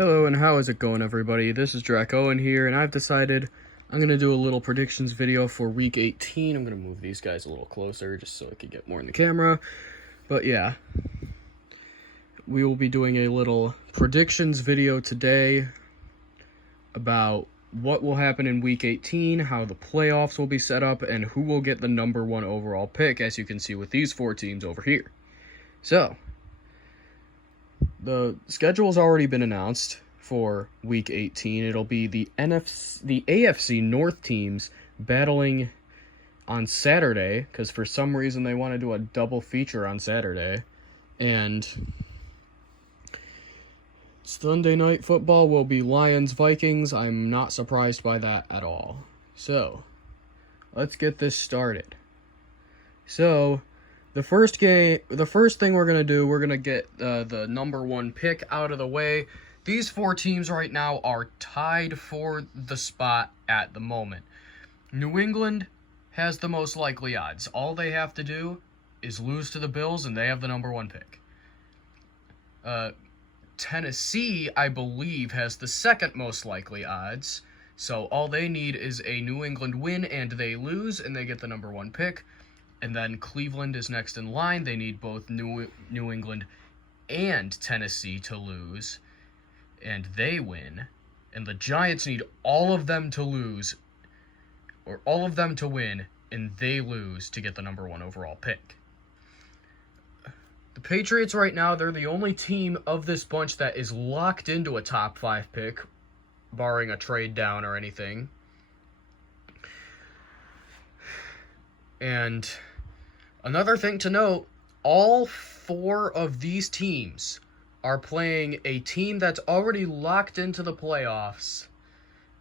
Hello, and how is it going, everybody? This is Draco here, and I've decided I'm going to do a little predictions video for Week 18. I'm going to move these guys a little closer just so I can get more in the camera. But yeah, we will be doing a little predictions video today about what will happen in Week 18, how the playoffs will be set up, and who will get the number one overall pick, as you can see with these four teams over here. So, the schedule's already been announced for Week 18. It'll be the AFC North teams battling on Saturday, because for some reason they want to do a double feature on Saturday. And Sunday Night Football will be Lions-Vikings. I'm not surprised by that at all. So, let's get this started. So, the first thing we're going to do, we're going to get the number one pick out of the way. These four teams right now are tied for the spot at the moment. New England has the most likely odds. All they have to do is lose to the Bills, and they have the number one pick. Tennessee, I believe, has the second most likely odds. So all they need is a New England win, and they lose, and they get the number one pick. And then Cleveland is next in line. They need both New England and Tennessee to lose, and they win. And the Giants need all of them to lose, or all of them to win, and they lose to get the number one overall pick. The Patriots right now, they're the only team of this bunch that is locked into a top 5 pick, barring a trade down or anything. And another thing to note, all 4 of these teams are playing a team that's already locked into the playoffs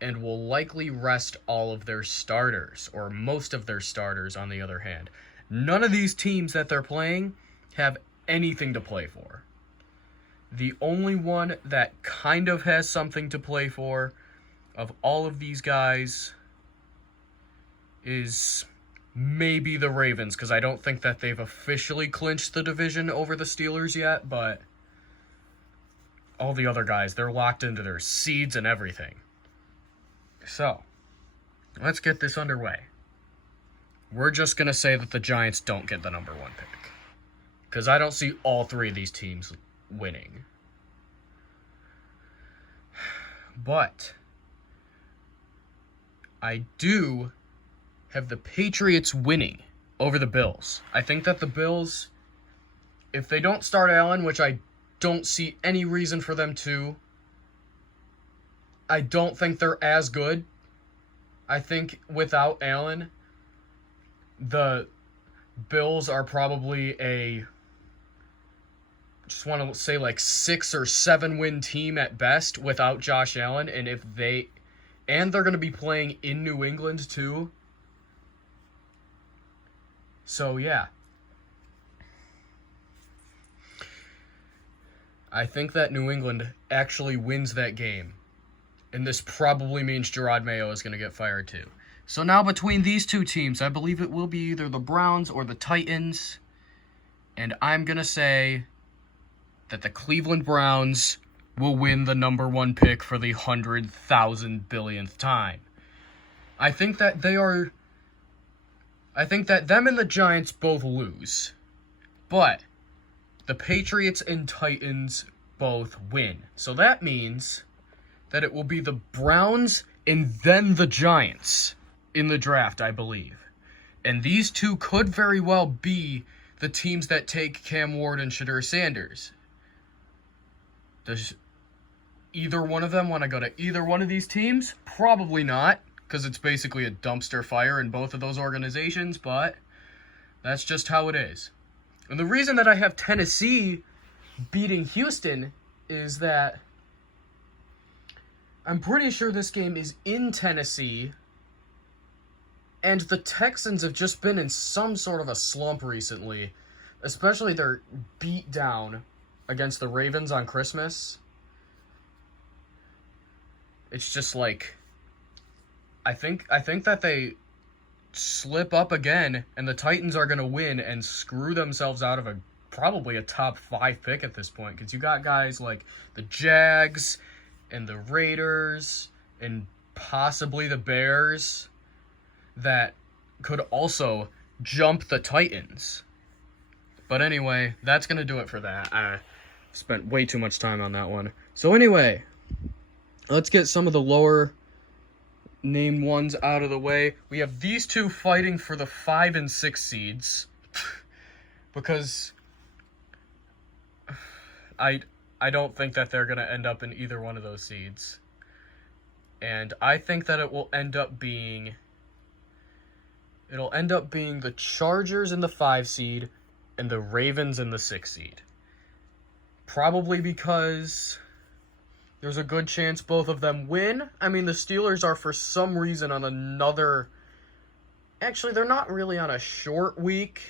and will likely rest all of their starters, or most of their starters on the other hand. None of these teams that they're playing have anything to play for. The only one that kind of has something to play for of all of these guys is maybe the Ravens, because I don't think that they've officially clinched the division over the Steelers yet, but all the other guys, they're locked into their seeds and everything. So, let's get this underway. We're just going to say that the Giants don't get the number one pick, because I don't see all 3 of these teams winning. But I do have the Patriots winning over the Bills. I think that the Bills, if they don't start Allen, which I don't see any reason for them to, I don't think they're as good. I think without Allen, the Bills are probably just want to say like 6 or 7 win team at best without Josh Allen, and they're going to be playing in New England too. So, yeah. I think that New England actually wins that game. And this probably means Gerard Mayo is going to get fired too. So now between these two teams, I believe it will be either the Browns or the Titans. And I'm going to say that the Cleveland Browns will win the number one pick for the 100,000 billionth time. I think that them and the Giants both lose. But the Patriots and Titans both win. So that means that it will be the Browns and then the Giants in the draft, I believe. And these two could very well be the teams that take Cam Ward and Shedeur Sanders. Does either one of them want to go to either one of these teams? Probably not, because it's basically a dumpster fire in both of those organizations, but that's just how it is. And the reason that I have Tennessee beating Houston is that I'm pretty sure this game is in Tennessee, and the Texans have just been in some sort of a slump recently, especially their beatdown against the Ravens on Christmas. It's just like, I think that they slip up again, and the Titans are going to win and screw themselves out of probably a top 5 pick at this point, because you got guys like the Jags and the Raiders and possibly the Bears that could also jump the Titans. But anyway, that's going to do it for that. I spent way too much time on that one. So anyway, let's get some of the lower named ones out of the way. We have these two fighting for the 5 and 6 seeds. Because I don't think that they're going to end up in either one of those seeds. And I think that it will end up being... It'll end up being the Chargers in the 5 seed and the Ravens in the 6 seed. Probably because there's a good chance both of them win. I mean, the Steelers are for some reason on another... Actually, they're not really on a short week.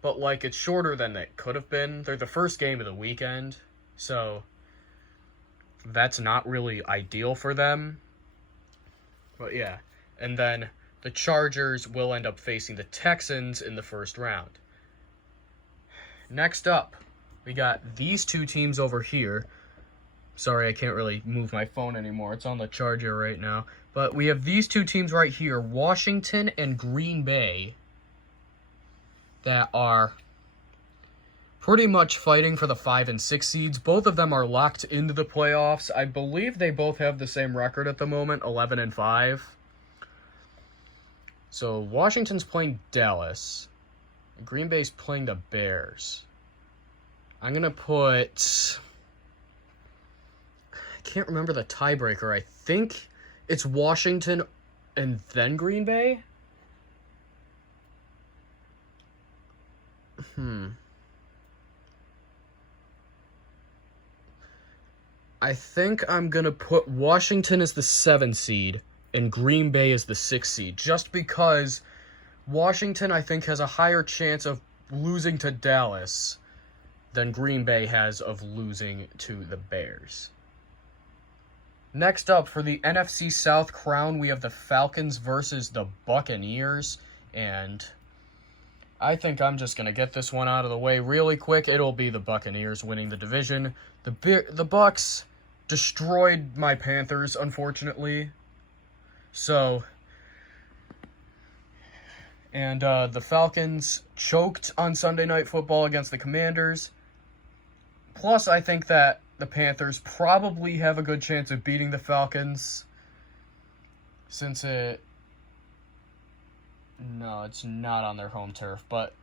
But, like, it's shorter than it could have been. They're the first game of the weekend. So, that's not really ideal for them. But, yeah. And then the Chargers will end up facing the Texans in the first round. Next up, we got these two teams over here. Sorry, I can't really move my phone anymore. It's on the charger right now. But we have these two teams right here, Washington and Green Bay, that are pretty much fighting for the 5 and 6 seeds. Both of them are locked into the playoffs. I believe they both have the same record at the moment, 11 and 5. So Washington's playing Dallas. Green Bay's playing the Bears. I'm going to put... I can't remember the tiebreaker. I think it's Washington and then Green Bay. I think I'm going to put Washington as the 7 seed and Green Bay as the 6 seed. Just because Washington, I think, has a higher chance of losing to Dallas than Green Bay has of losing to the Bears. Next up, for the NFC South crown, we have the Falcons versus the Buccaneers. And I think I'm just going to get this one out of the way really quick. It'll be the Buccaneers winning the division. The Bucs destroyed my Panthers, unfortunately. So, and the Falcons choked on Sunday Night Football against the Commanders. Plus, I think that the Panthers probably have a good chance of beating the Falcons, since it's not on their home turf, but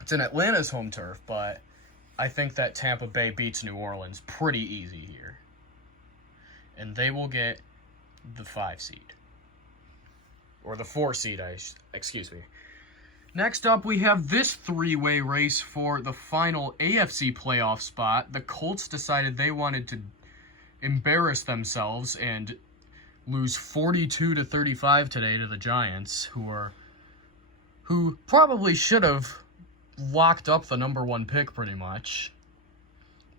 it's in Atlanta's home turf, but I think that Tampa Bay beats New Orleans pretty easy here. And they will get the 5 seed. Or the 4 seed, excuse me. Next up, we have this 3-way race for the final AFC playoff spot. The Colts decided they wanted to embarrass themselves and lose 42-35 today to the Giants, who probably should have locked up the number 1 pick pretty much.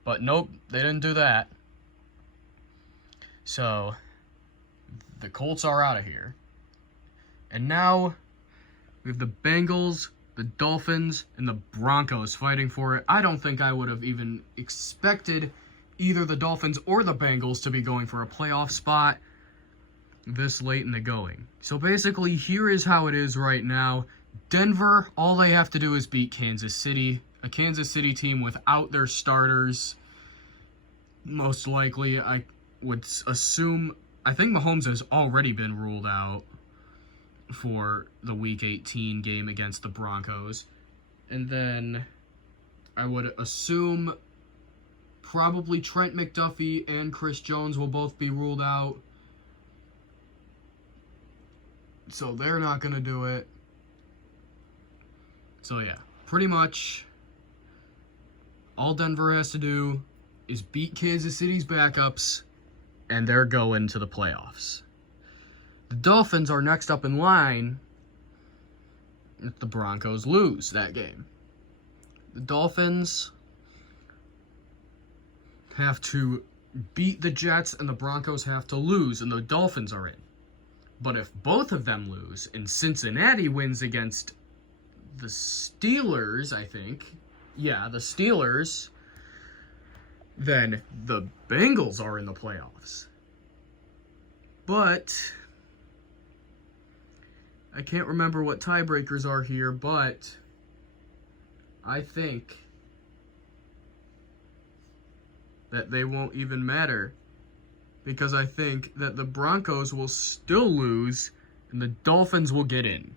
But nope, they didn't do that. So, the Colts are out of here. And now, we have the Bengals, the Dolphins, and the Broncos fighting for it. I don't think I would have even expected either the Dolphins or the Bengals to be going for a playoff spot this late in the going. So basically, here is how it is right now. Denver, all they have to do is beat Kansas City. A Kansas City team without their starters. Most likely, I would assume... I think Mahomes has already been ruled out for the Week 18 game against the Broncos. And then I would assume probably Trent McDuffie and Chris Jones will both be ruled out. So they're not going to do it. So yeah, pretty much all Denver has to do is beat Kansas City's backups, and they're going to the playoffs. The Dolphins are next up in line if the Broncos lose that game. The Dolphins have to beat the Jets, and the Broncos have to lose, and the Dolphins are in. But if both of them lose, and Cincinnati wins against the Steelers, I think. Yeah, the Steelers. then the Bengals are in the playoffs. But I can't remember what tiebreakers are here, but I think that they won't even matter, because I think that the Broncos will still lose and the Dolphins will get in.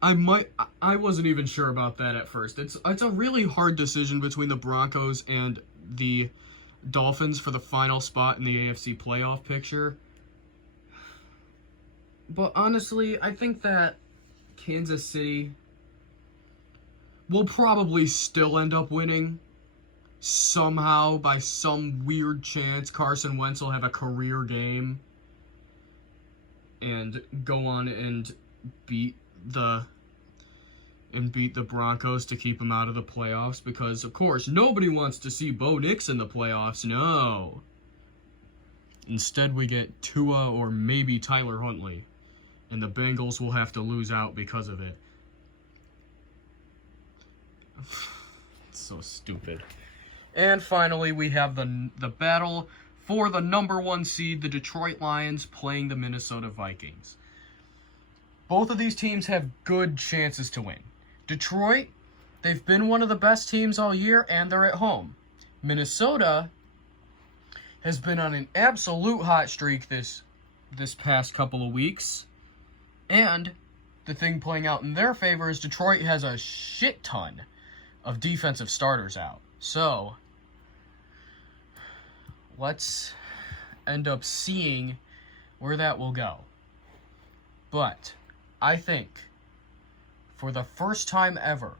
I wasn't even sure about that at first. It's a really hard decision between the Broncos and the Dolphins for the final spot in the AFC playoff picture. But honestly, I think that Kansas City will probably still end up winning somehow, by some weird chance. Carson Wentz will have a career game and go on and beat the Broncos to keep them out of the playoffs, because of course nobody wants to see Bo Nix in the playoffs. No. Instead we get Tua or maybe Tyler Huntley, and the Bengals will have to lose out because of it. It's so stupid. And finally, we have the battle for the number 1 seed, the Detroit Lions playing the Minnesota Vikings. Both of these teams have good chances to win. Detroit, they've been one of the best teams all year, and they're at home. Minnesota has been on an absolute hot streak this past couple of weeks. And the thing playing out in their favor is Detroit has a shit ton of defensive starters out. So let's end up seeing where that will go. But I think for the first time ever,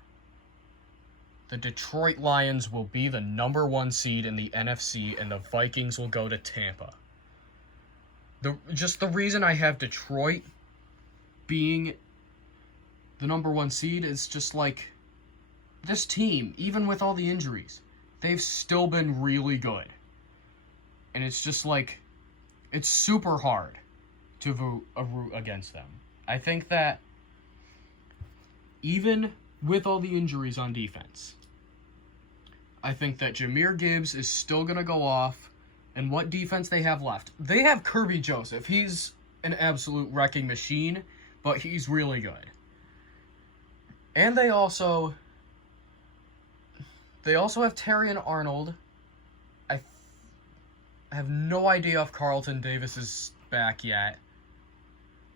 the Detroit Lions will be the number 1 seed in the NFC, and the Vikings will go to Tampa. The reason I have Detroit being the number 1 seed is just like, this team, even with all the injuries, they've still been really good. And it's just like, it's super hard to root against them. I think that even with all the injuries on defense, I think that Jahmyr Gibbs is still going to go off. And what defense they have left? They have Kirby Joseph. He's an absolute wrecking machine, but he's really good. And they also have Terrion Arnold. I have no idea if Carlton Davis is back yet,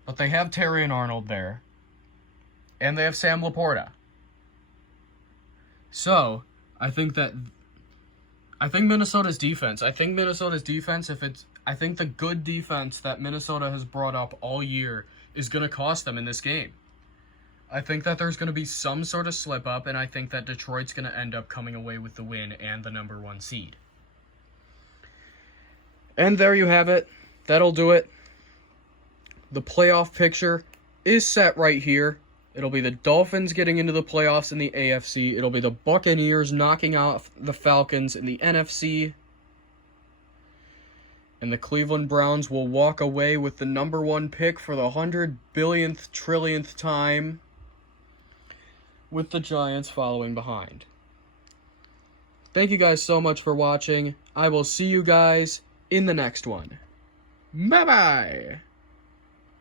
but they have Terrion Arnold there. And they have Sam Laporta. So, I think Minnesota's defense, I think the good defense that Minnesota has brought up all year is going to cost them in this game. I think that there's going to be some sort of slip up, and I think that Detroit's going to end up coming away with the win and the number 1 seed. And there you have it. That'll do it. The playoff picture is set right here. It'll be the Dolphins getting into the playoffs in the AFC. It'll be the Buccaneers knocking off the Falcons in the NFC. And the Cleveland Browns will walk away with the number 1 pick for the 100 billionth, trillionth time, with the Giants following behind. Thank you guys so much for watching. I will see you guys in the next one. Bye-bye!